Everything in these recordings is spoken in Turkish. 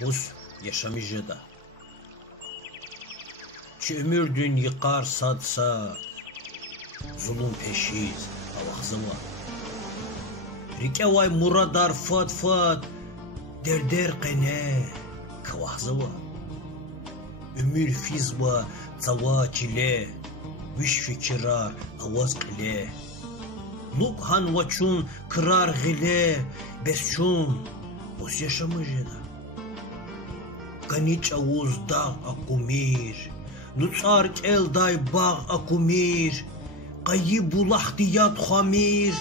Mus yaşamayacak da. Ki ömürdün yıkar sadsa, zulüm peşiz avazı var. Rike vay muradar fat fat, derder qene kavazı var. Ömür fizba tava çile, viş fikira avaz qile. Luk han vaçun kırar gile, besçun mus yaşamayacak da. Ganiç avuz dağ akumir, nutsar kel day bağ akumir, qayı bulah diyat xamir,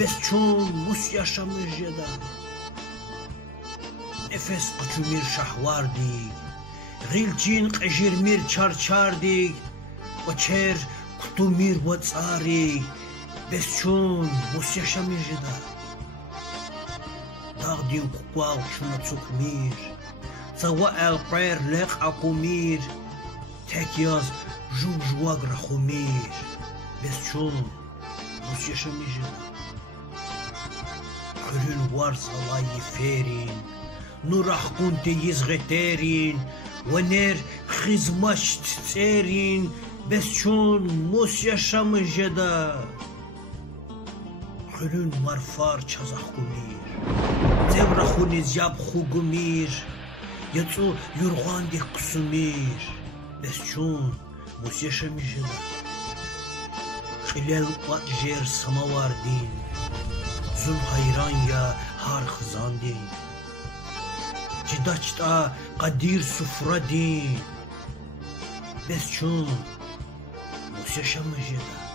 besçun mus yaşamayacak da. Nefes açumir şahvardik, gilcin qejirmir çarçardik, vaçer kutumir vatsarik, besçun mus yaşamayacak da. Dağdin kuqav şuna çukmir, Sawa el-qir leq akumir, tek yaz jujwag rakhumir, besçun mus yaşamayacak da. Hürün var salayı ferin, nurah kunte yizgeterin, vener xizmaş tserin, besçun mus yaşamayacak da. Hürün marfar çazah kumir, zevrahuniz yab xugumir, Yatsu yurğandi qusumir, besçun mus yaşamayacak da. Xilal qat jer samavardin, zul hayran ya har xızandin. Cidaçta qadir sufradin, besçun mus yaşamayacak da.